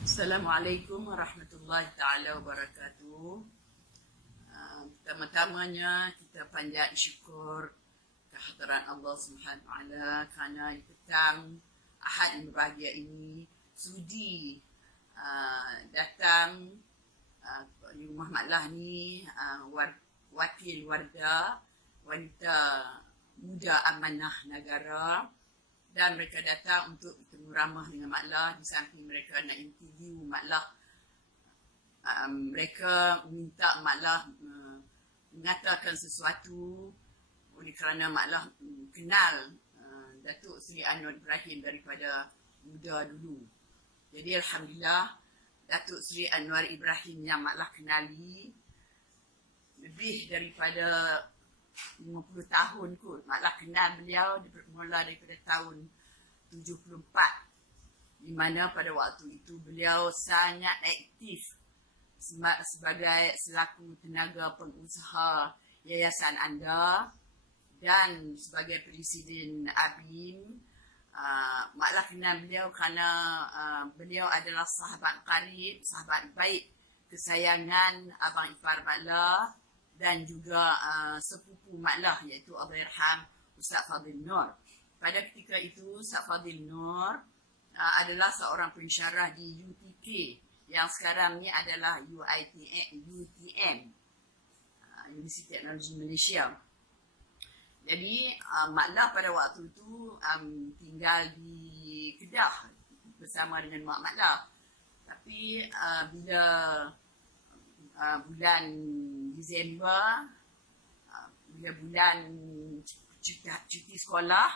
Assalamualaikum warahmatullahi taala wabarakatuh. Pertama-tamanya kita panjat syukur kehadiran Allah Subhanahu wa taala kerana di petang Ahad yang berbahagia ini sudi datang di rumah Mak Lah ni wakil warga wanita muda amanah negara, dan mereka datang untuk bertemu ramah dengan Mak Lah. Di samping mereka nak interview Mak Lah, mereka minta Mak Lah mengatakan sesuatu oleh kerana Mak Lah kenal Datuk Seri Anwar Ibrahim daripada muda dulu. Jadi Alhamdulillah, Datuk Seri Anwar Ibrahim yang Mak Lah kenali lebih daripada 50 tahun kot. Mak Lah kenal beliau bermula daripada tahun 74, di mana pada waktu itu beliau sangat aktif sebagai selaku tenaga pengusaha Yayasan Anda dan sebagai Presiden ABIM. Mak Lah kenal beliau kerana beliau adalah sahabat karib, sahabat baik kesayangan abang ipar Mak Lah dan juga sepupu Mak Lah, iaitu Allahyarham Ustaz Fadil Nur. Pada ketika itu Ustaz Fadil Nur adalah seorang pensyarah di UTK yang sekarang ni adalah UTM, Universiti Teknologi Malaysia. Jadi Mak Lah pada waktu itu tinggal di Kedah bersama dengan Mak Lah. Tapi bila bulan Disember, bila bulan cuti sekolah,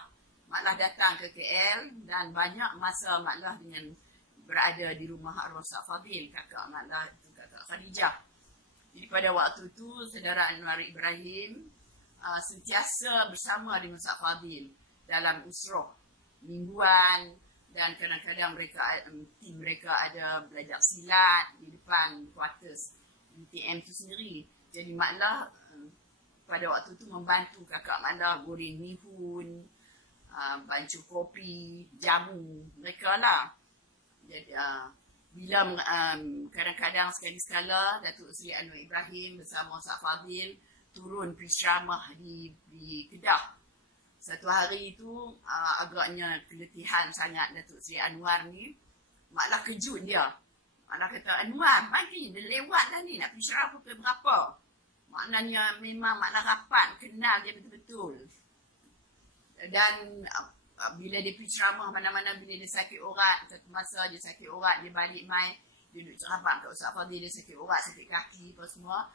Mak Lah datang ke KL dan banyak masa Mak Lah dengan berada di rumah arwah Ustaz Fadil, kakak Mak Lah itu kakak Khadijah. Jadi pada waktu itu saudara Anwar Ibrahim sentiasa bersama dengan Ustaz Fadil dalam usrah mingguan, dan kadang-kadang tim mereka ada belajar silat di depan quarters UTM itu sendiri. Jadi Mak Lah pada waktu itu membantu kakak Mak Lah goreng mihun, bancuh kopi, jamu mereka lah. Jadi bila kadang-kadang sekali-sekala Datuk Seri Anwar Ibrahim bersama Ustaz Fadil turun pergi ceramah di Kedah. Satu hari itu agaknya keletihan sangat Datuk Seri Anwar ni. Mak Lah kejut dia. Mak Lah kata, Anwar, mari, dia lewat dah ni, nak pergi ceramah pukul berapa? Maknanya memang Mak Lah rapat, kenal dia betul-betul. Dan bila dia pergi ceramah mana-mana, bila dia sakit urat, satu masa dia sakit urat, dia balik mai, dia duduk ceramah kat Ustaz Fadil, dia sakit urat, sakit kaki apa semua.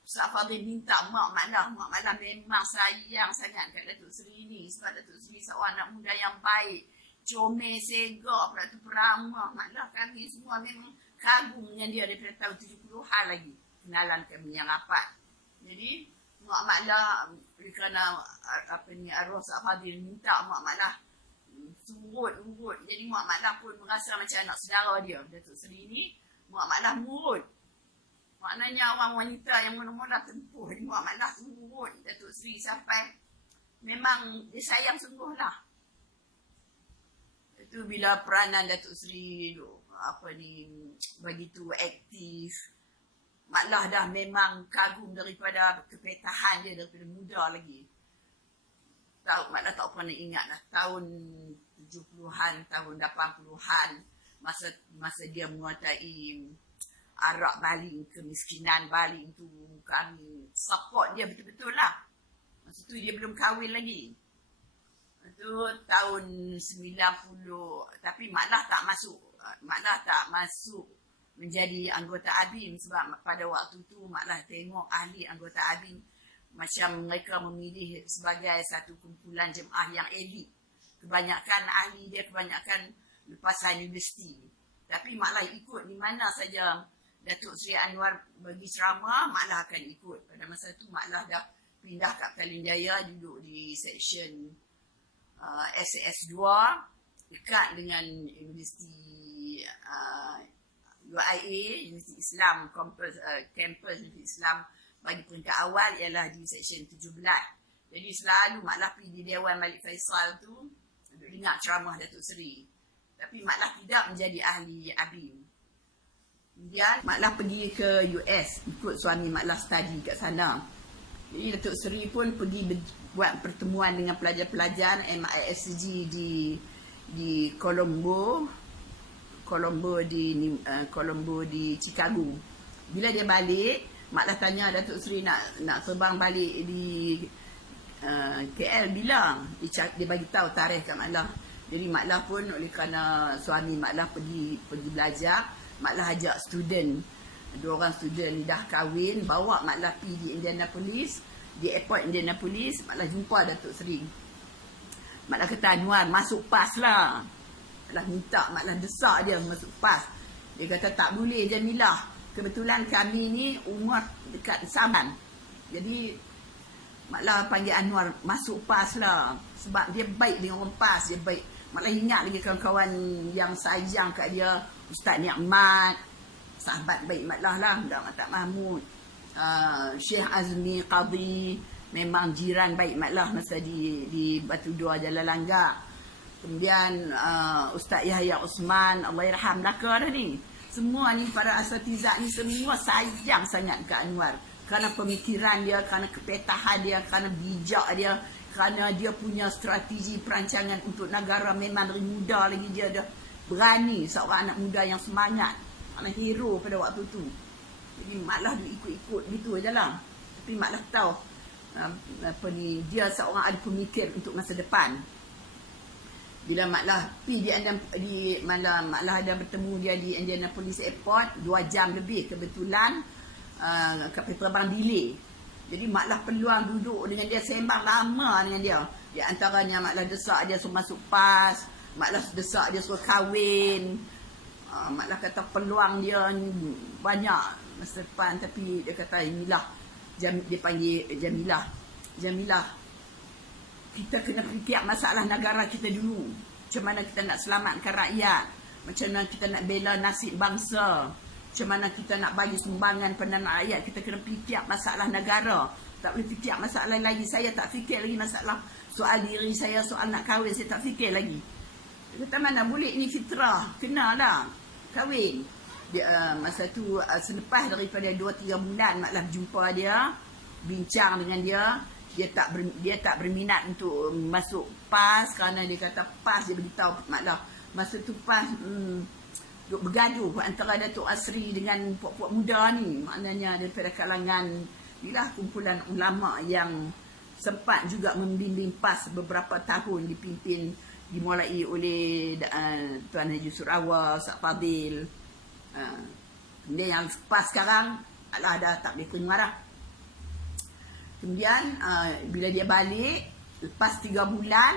Ustaz Fadil minta Mak Lah memang sayang sangat kat Datuk Seri ni, sebab Datuk Seri seorang anak muda yang baik, comel, segak, pula tu peramah. Mak Lah kami semua memang kagum dengan dia daripada tahun 70-an lagi, kenalan kami yang rapat. Jadi Mak Lah kerana arwah Ustaz Fadil minta Mak Lah urut. Jadi Mak Lah pun merasa macam anak saudara dia, Datuk Seri ni. Mak Lah murut. Maknanya orang wanita yang mula-mula tempuh di Mak Lah urut Datuk Seri sampai memang dia sayang sungguh lah. Itu bila peranan Datuk Seri begitu aktif. Mak Lah dah memang kagum daripada kepetahan dia daripada muda lagi. Mak Lah tak pernah ingat lah tahun 70-an, tahun 80-an, masa dia menguasai arak baling, kemiskinan baling tu, kami support dia betul-betul lah. Masa tu dia belum kahwin lagi. Itu tahun 90, tapi Mak Lah tak masuk menjadi anggota ABIM, sebab pada waktu tu Mak Lah tengok ahli anggota ABIM macam mereka memilih sebagai satu kumpulan jemaah yang elit. Kebanyakan ahli dia lepasan universiti. Tapi Mak Lah ikut di mana saja Datuk Seri Anwar bagi ceramah, Mak Lah akan ikut. Pada masa tu Mak Lah dah pindah kat Petaling Jaya, duduk di section SAS 2 dekat dengan Universiti UIA, Universiti Islam, kampus Universiti Islam bagi peringkat awal ialah di section 17. Jadi selalu Mak Lah pergi di Dewan Malik Faisal tu, duduk dengar ceramah Datuk Seri. Tapi Mak Lah tidak menjadi ahli ABIM. Kemudian Mak Lah pergi ke US, ikut suami Mak Lah study kat sana. Jadi Datuk Seri pun pergi buat pertemuan dengan pelajar-pelajar MISG di Colombo di Chicago. Bila dia balik, Mak Lah tanya Datuk Seri nak terbang balik di KL bila. Dia bagi tahu tarikh kat Mak Lah. Jadi Mak Lah pun oleh kerana suami Mak Lah pergi belajar, Mak Lah ajak student, 2 orang student dah kahwin, bawa Mak Lah pergi di Indianapolis, di airport Indianapolis. Mak Lah jumpa Datuk Seri. Mak Lah kata, Anwar masuk PAS lah. Mak Lah minta, Mak Lah desak dia masuk PAS. Dia kata tak boleh Jamilah, kebetulan kami ni umur dekat Saman. Jadi Mak Lah panggil Anwar masuk PAS lah, sebab dia baik dengan orang PAS, dia baik. Mak Lah ingat lagi kawan-kawan yang sayang kat dia, Ustaz Ni'mat, sahabat baik Mak Lah lah, Mak Mahmud, Syekh Azmi Qadhi, memang jiran baik Mak Lah masa di Batu Dua Jalan Langgar. Kemudian Ustaz Yahya Osman, Allahyarham Melaka dah ni. Semua ni para asatizah ni semua sayang sangat ke Anwar, kerana pemikiran dia, kerana kepetahan dia, kerana bijak dia, kerana dia punya strategi perancangan untuk negara. Memang dari muda lagi dia dah berani, seorang anak muda yang semangat, anak hero pada waktu tu. Jadi Mak Lah ikut-ikut gitu je lah. Tapi Mak Lah tahu dia seorang ada pemikir untuk masa depan. Bila Mak Lah pergi Mak Lah ada bertemu dia di Indianapolis Airport 2 jam lebih, kebetulan kapal terbang delay. Jadi Mak Lah peluang duduk dengan dia, sembang lama dengan dia. Di antaranya Mak Lah desak dia suruh masuk PAS, Mak Lah desak dia suruh kahwin. Mak Lah kata peluang dia banyak masa depan, tapi dia kata inilah, dia panggil Jamilah, kita kena fikir masalah negara kita dulu. Macam mana kita nak selamatkan rakyat, macam mana kita nak bela nasib bangsa, macam mana kita nak bagi sumbangan pada rakyat. Kita kena fikir masalah negara, tak boleh fikir masalah lagi. Saya tak fikir lagi masalah soal diri saya, soal nak kahwin, saya tak fikir lagi. Dia kata mana boleh, ini fitrah, kenalah kahwin. Dia, masa tu selepas daripada 2-3 bulan Mak Lah jumpa dia, bincang dengan dia. Dia tak berminat untuk masuk PAS, kerana dia kata PAS, dia beritahu Mak Lah masa tu PAS bergaduh antara Datuk Asri dengan puak-puak muda ni. Maknanya daripada kalangan inilah kumpulan ulama yang sempat juga membimbing PAS beberapa tahun, dimulai oleh Tuan Haji Surawa, Ustaz Fadil. Kemudian yang PAS sekarang adalah dah tak boleh terima dah. Kemudian bila dia balik lepas 3 bulan,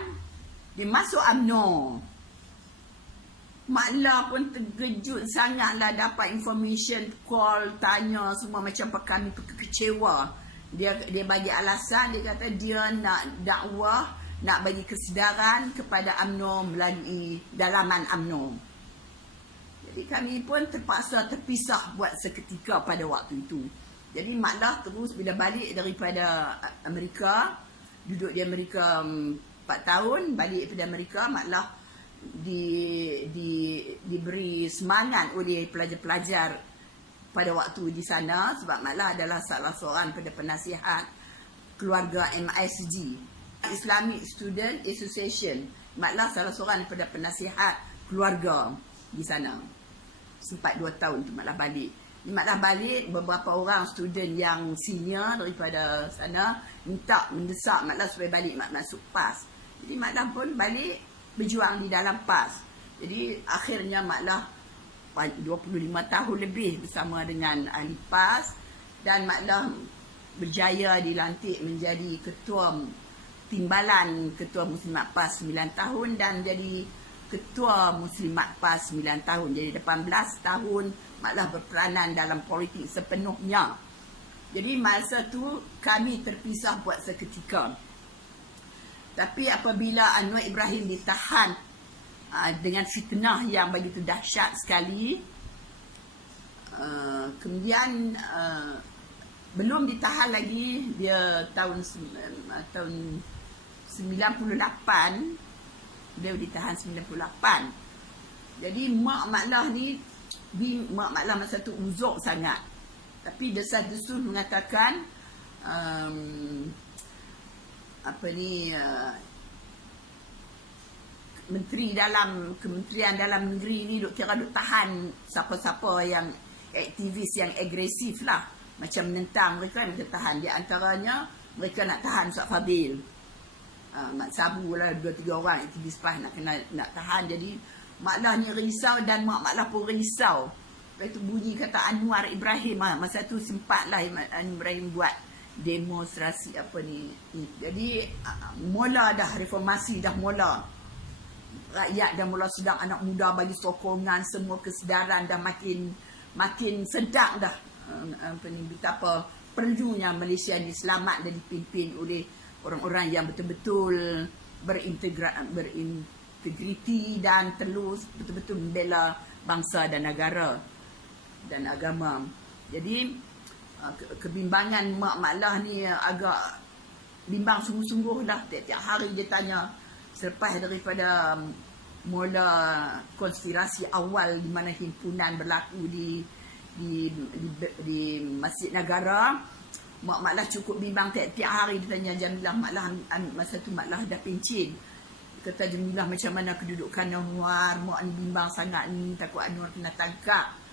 dia masuk UMNO. Mak Lah pun terkejut sangatlah dapat information, call, tanya semua macam kami kecewa. Dia bagi alasan, dia kata dia nak dakwah, nak bagi kesedaran kepada UMNO melalui dalaman UMNO. Jadi kami pun terpaksa terpisah buat seketika pada waktu itu. Jadi Mak Lah terus bila balik daripada Amerika, duduk di Amerika 4 tahun, balik daripada Amerika, Mak Lah diberi semangat oleh pelajar-pelajar pada waktu di sana, sebab Mak Lah adalah salah seorang pada penasihat keluarga MISG, Islamic Student Association. Mak Lah salah seorang daripada penasihat keluarga di sana. Sempat 2 tahun tu Mak Lah balik. Mak Lah balik, beberapa orang student yang senior daripada sana mendesak Mak Lah supaya balik masuk PAS. Jadi Mak Lah pun balik berjuang di dalam PAS. Jadi akhirnya Mak Lah 25 tahun lebih bersama dengan ahli PAS, dan Mak Lah berjaya dilantik menjadi ketua timbalan Ketua Muslimat PAS 9 tahun dan jadi Ketua Muslimat PAS 9 tahun. Jadi 18 tahun Mak Lah berperanan dalam politik sepenuhnya. Jadi masa tu kami terpisah buat seketika. Tapi apabila Anwar Ibrahim ditahan dengan fitnah yang begitu dahsyat sekali, kemudian belum ditahan lagi, dia tahun 98, beliau ditahan 98. Jadi Mak Lah ni Mak Lah masa tu uzur sangat. Tapi desas-desus mengatakan Kementerian Dalam Negeri ni duk tahan siapa-siapa yang aktivis yang agresif lah, macam menentang mereka tahan. Di antaranya mereka nak tahan Ustaz Fadil, Mak Sabu lah, 2-3 orang aktivis PAS nak tahan. Jadi Mak Lah ni risau dan Mak Lah pun risau. Lepas tu bunyi kata Anwar Ibrahim, masa tu sempat lah Anwar Ibrahim buat demonstrasi Jadi mula dah reformasi, dah mula. Rakyat dah mula sedang, anak muda bagi sokongan, semua kesedaran dah makin sedap dah. Betapa perlunya Malaysia ni selamat dan dipimpin oleh orang-orang yang betul-betul berintegriti dan terus betul-betul membela bangsa dan negara dan agama. Jadi kebimbangan Mak Lah ni agak bimbang sungguh-sungguh dah. Tiap-tiap hari dia tanya, selepas daripada mula konspirasi awal di mana himpunan berlaku di Masjid Negara, Mak Lah cukup bimbang. Tiap-tiap hari dia tanya Jamilah. Mak Lah masa tu Mak Lah dah pencin. Kata Jamilah, macam mana kedudukan Anwar? Mak ni bimbang sangat ni, takut Anwar kena tangkap.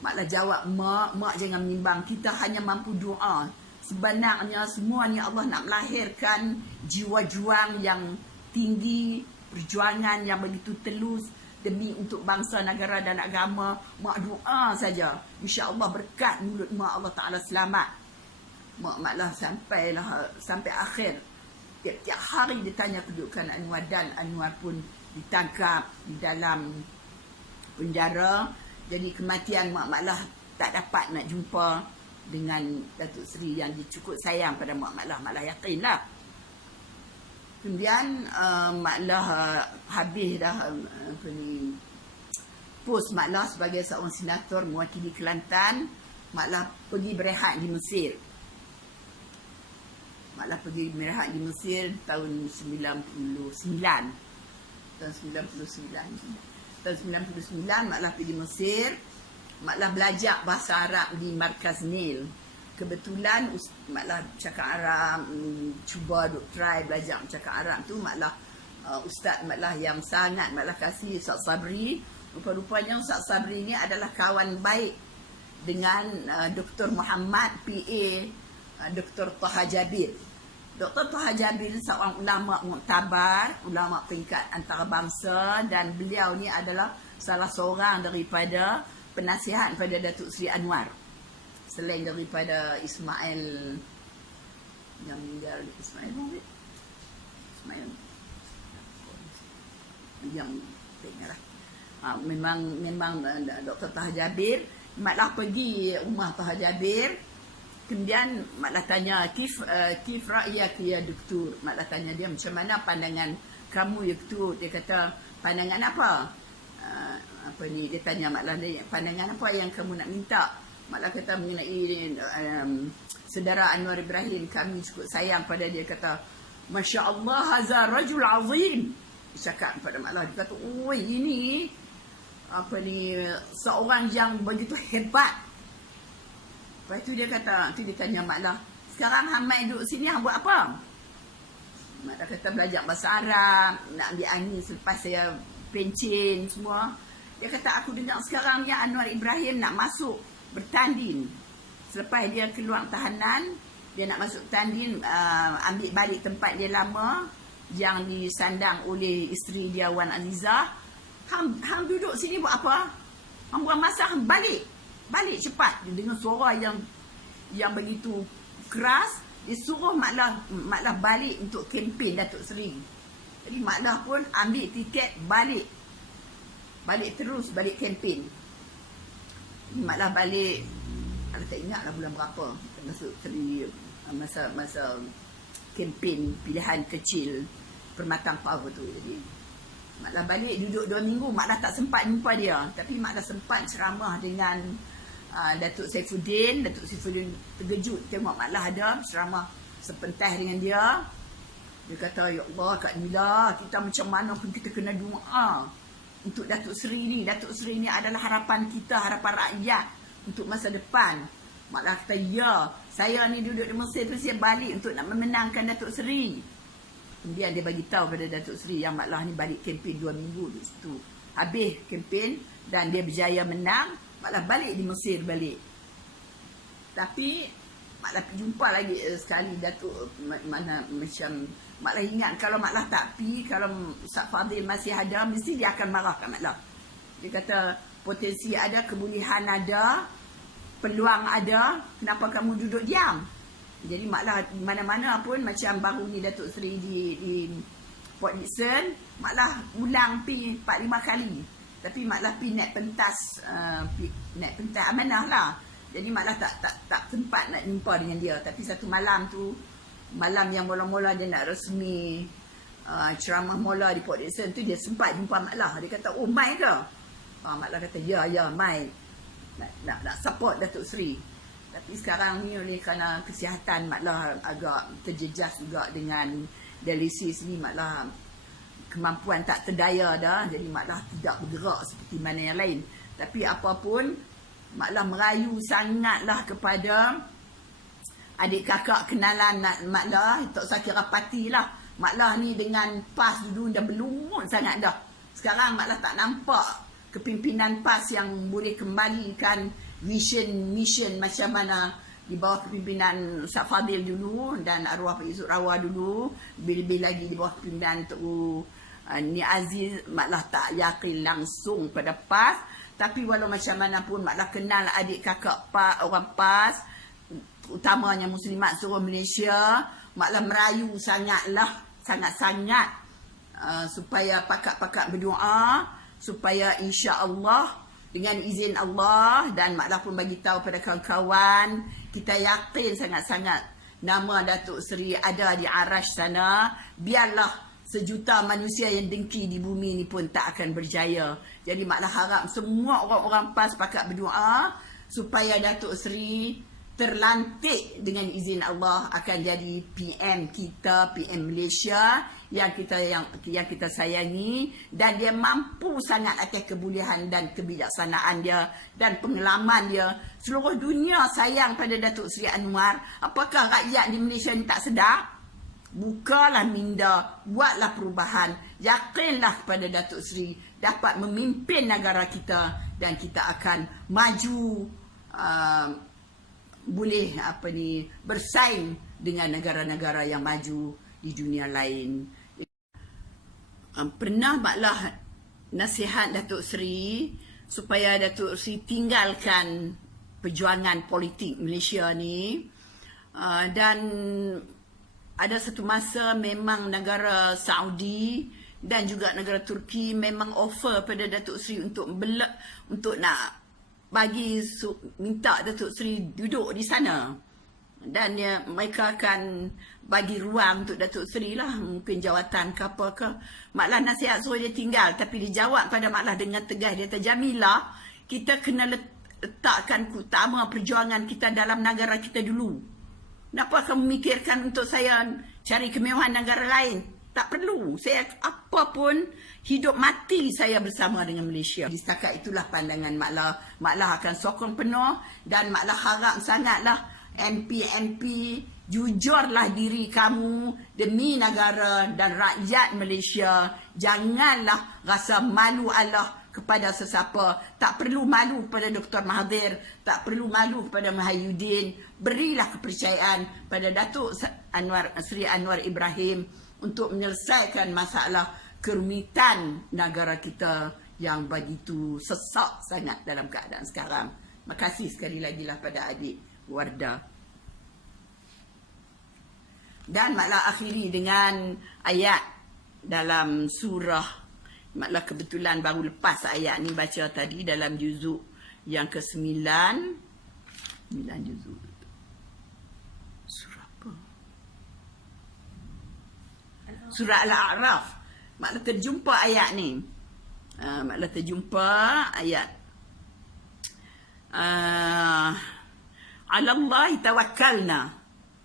Mak Lah jawab, Mak jangan bimbang, kita hanya mampu doa. Sebenarnya semuanya Allah nak melahirkan jiwa juang yang tinggi, perjuangan yang begitu telus demi untuk bangsa, negara dan agama. Mak doa saja, insya-Allah berkat mulut Mak, Allah Taala selamat. Mak Lah sampai akhir. Tiap-tiap hari ditanya kedudukan Anwar dan Anwar pun ditangkap di dalam penjara. Jadi kematian Mak Lah tak dapat nak jumpa dengan Datuk Seri yang dia cukup sayang pada Mak Lah. Mak Lah yakin lah. Kemudian Mak Lah habis dah pos Mak Lah sebagai seorang senator mewakili Kelantan. Mak Lah pergi berehat di Mesir. Mak Lah pergi berehat di Mesir tahun 99. Tahun 99 Mak Lah pergi Mesir. Mak Lah belajar bahasa Arab di Markaz Nil. Kebetulan Mak Lah cakap Arab, cuba duk try belajar cakap Arab tu. Mak Lah Ustaz Mak Lah yang sangat Mak Lah kasih, Ustaz Sabri. Rupa-rupanya Ustaz Sabri ni adalah kawan baik dengan Dr. Muhammad, PA Dr. Taha Jabir. Dr. Taha Jabir seorang ulama muktabar, ulama peringkat antarabangsa, dan beliau ni adalah salah seorang daripada penasihat pada Datuk Seri Anwar. Selain daripada Ismail yang meninggal, Ismail yang tengah lah. Memang Dr. Taha Jabir. Mak Lah pergi rumah Taha Jabir. Kemudian Mak Lah tanya, kif ra'yak ya doktor? Mak Lah tanya dia, macam mana pandangan kamu ya doktor? Dia kata, pandangan apa? Dia tanya Mak Lah, pandangan apa yang kamu nak minta? Mak Lah kata mengenai saudara Anwar Ibrahim, kami cukup sayang pada dia. Kata, Masya Allah, hazar rajul azim. Dia cakap kepada Mak Lah, dia kata, oh ini seorang yang begitu hebat. Lepas tu dia kata, dia tanya Mak Lah, sekarang Hamad duduk sini, buat apa? Mak Lah kata, belajar bahasa Arab, nak ambil angin selepas saya pencin semua. Dia kata, aku dengar sekarang ni Anwar Ibrahim nak masuk bertanding. Selepas dia keluar tahanan, dia nak masuk bertanding, ambil balik tempat dia lama yang disandang oleh isteri dia Wan Azizah. Hang duduk sini buat apa? Hang buang masa, hang balik cepat. Dia dengar suara yang begitu keras. Dia suruh Mak Lah balik untuk kempen Datuk Seri. Jadi Mak Lah pun ambil tiket balik terus, balik kempen. Mak Lah balik, tak ingat lah bulan berapa, masuk masa kempen pilihan kecil Permatang Power tu. Jadi Mak Lah balik, duduk 2 minggu. Mak Lah tak sempat jumpa dia, tapi Mak Lah sempat ceramah dengan Datuk Saifuddin. Datuk Saifuddin terkejut tengok Mak Lah ada ceramah sepentas dengan dia. Dia kata, ya Allah Kak Nila, kita macam mana pun kita kena doa untuk Datuk Seri ni. Datuk Seri ni adalah harapan kita, harapan rakyat untuk masa depan. Maklah kata, ya, saya ni duduk di Mesir tu, saya balik untuk nak memenangkan Datuk Seri. Kemudian dia bagi tahu pada Datuk Seri yang Mak Lah ni balik kempen 2 minggu di situ. Habis kempen dan dia berjaya menang, Mak Lah balik di Mesir balik. Tapi Mak Lah jumpa lagi sekali Datuk, mana macam Mak Lah ingat kalau Mak Lah tak pi, kalau Ustaz Fadil masih ada, mesti dia akan marah kat Mak Lah. Dia kata potensi ada, kebolehan ada, peluang ada, kenapa kamu duduk diam? Jadi Mak Lah mana-mana pun, macam baru ni Datuk Seri di Port Dickson, Mak Lah ulang pi 4-5 kali. Tapi Mak Lah pi naik pentas, naik pentas amanah lah. Jadi Mak Lah tak sempat nak jumpa dengan dia. Tapi satu malam tu, malam yang mula-mula dia nak resmi ceramah mula di Port Dickson tu, dia sempat jumpa Mak Lah. Dia kata, oh mai ke? Mak Lah kata, ya mai. Nak support Datuk Seri. Tapi sekarang ni oleh kerana kesihatan Mak Lah agak terjejas juga dengan dialisis ni, Mak Lah kemampuan tak terdaya dah. Jadi Mak Lah tidak bergerak seperti mana yang lain. Tapi apapun, Mak Lah merayu sangatlah kepada adik kakak kenalan Mak Lah, Tok Zakir Rapati lah. Mak Lah ni dengan PAS dulu dah berlumut sangat dah. Sekarang Mak Lah tak nampak kepimpinan PAS yang boleh kembalikan vision, mission macam mana di bawah kepimpinan Ustaz Fadil dulu dan arwah Pak Yusuf Rawa dulu, lebih-lebih lagi di bawah kepimpinan Tok Ni Aziz. Mak Lah tak yakin langsung pada PAS, tapi walau macam mana pun Mak Lah kenal adik kakak orang PAS, utamanya Muslimat seluruh Malaysia. Mak Lah merayu sangatlah, sangat-sangat supaya pakak-pakak berdoa, supaya insya-Allah dengan izin Allah, dan Mak Lah pun bagi tahu pada kawan-kawan, kita yakin sangat-sangat nama Datuk Seri ada di Arash sana. Biarlah sejuta manusia yang dengki di bumi ni pun tak akan berjaya. Jadi Mak Lah harap semua orang-orang PAS pakat berdoa supaya Datuk Seri terlantik dengan izin Allah akan jadi PM kita, PM Malaysia yang kita sayangi, dan dia mampu sangat atas kebolehan dan kebijaksanaan dia dan pengalaman dia. Seluruh dunia sayang pada Datuk Seri Anwar. Apakah rakyat di Malaysia ni tak sedar? Bukalah minda, buatlah perubahan, yakinlah kepada Datuk Seri dapat memimpin negara kita, dan kita akan maju, boleh bersaing dengan negara-negara yang maju di dunia lain. Pernah Mak Lah nasihat Datuk Seri supaya Datuk Seri tinggalkan perjuangan politik Malaysia ni, dan ada satu masa memang negara Saudi dan juga negara Turki memang offer pada Datuk Seri untuk nak minta Datuk Seri duduk di sana, dan mereka akan bagi ruang untuk Datuk Seri lah, mungkin jawatan ke apa ke. Mak Lah nasihat suruh dia tinggal, tapi dia jawab pada Mak Lah dengan tegas. Dia kata, Jamilah, kita kena letakkan utama perjuangan kita dalam negara kita dulu. Kenapa kamu memikirkan untuk saya cari kemewahan negara lain? Tak perlu. Saya apapun, hidup mati saya bersama dengan Malaysia. Di setakat itulah pandangan Mak Lah. Mak Lah akan sokong penuh, dan Mak Lah harap sangatlah MP-MP, jujurlah diri kamu demi negara dan rakyat Malaysia. Janganlah rasa malu Allah kepada sesiapa. Tak perlu malu kepada Dr. Mahathir, tak perlu malu kepada Mahyudin. Berilah kepercayaan pada Datuk Seri Anwar Ibrahim untuk menyelesaikan masalah kerumitan negara kita yang begitu sesak sangat dalam keadaan sekarang. Terima kasih sekali lagi lah pada adik Wardah. Dan Mak Lah akhiri dengan ayat dalam surah. Mak Lah kebetulan baru lepas ayat ni baca tadi dalam juzuk yang ke-9. 9 juzuk. Surah apa? Surah Al-A'raf. Mak Lah terjumpa ayat ni. Mak Lah terjumpa ayat. Alallahi tawakkalna.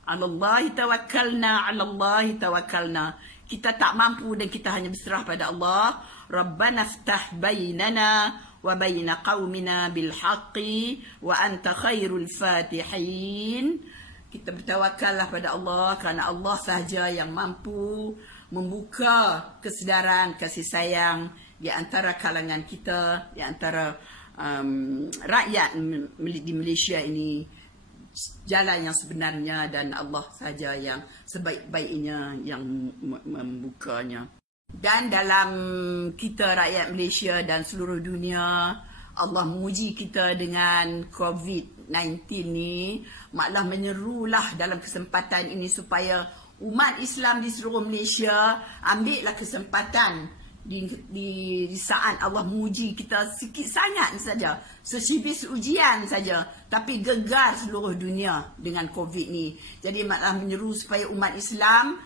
Alallahi tawakkalna. Alallahi tawakkalna. Kita tak mampu dan kita hanya berserah pada Allah. Rabbana iftah bainana wa baina qaumina bil haqqi wa anta khairul fatihin. Kita bertawakallah pada Allah kerana Allah sahaja yang mampu membuka kesedaran kasih sayang di antara kalangan kita, di antara rakyat di Malaysia ini, jalan yang sebenarnya, dan Allah saja yang sebaik-baiknya yang membukanya. Dan dalam kita rakyat Malaysia dan seluruh dunia, Allah menguji kita dengan COVID-19 ni, maklah menyerulah dalam kesempatan ini supaya umat Islam di seluruh Malaysia ambillah kesempatan di saat Allah menguji kita sikit sangat saja, sesibis ujian saja, tapi gegar seluruh dunia dengan COVID ni. Jadi maklah menyeru supaya umat Islam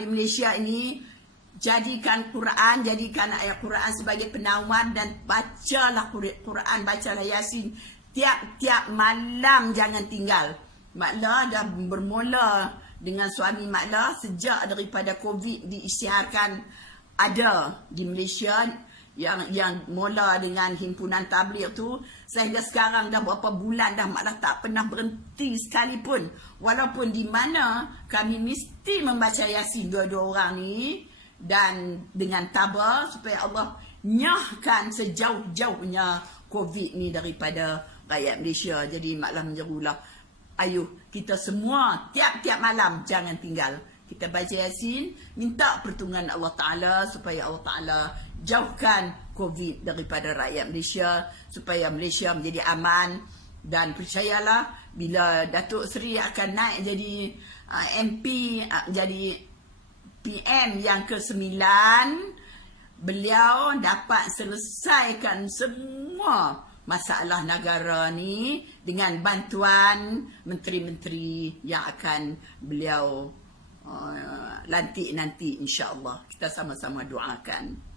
di Malaysia ini jadikan Quran, jadikan ayat Quran sebagai penawar, dan bacalah Quran, bacalah Yasin tiap-tiap malam, jangan tinggal. Maklah dah bermula dengan suami maklah sejak daripada COVID diisytiharkan ada di Malaysia, yang mula dengan himpunan tabligh tu, sehingga sekarang dah berapa bulan dah maklah tak pernah berhenti sekalipun, walaupun di mana kami mesti membaca Yasin dua-dua orang ni, dan dengan tabah supaya Allah nyahkan sejauh-jauhnya COVID ni daripada rakyat Malaysia. Jadi maklah menyerulah, ayuh kita semua tiap-tiap malam jangan tinggal, kita baca Yasin, minta pertolongan Allah Ta'ala supaya Allah Ta'ala jauhkan COVID daripada rakyat Malaysia, supaya Malaysia menjadi aman. Dan percayalah, bila Datuk Seri akan naik jadi MP, jadi PM yang ke-9, beliau dapat selesaikan semua masalah negara ni dengan bantuan menteri-menteri yang akan beliau lantik nanti, insya-Allah. Kita sama-sama doakan.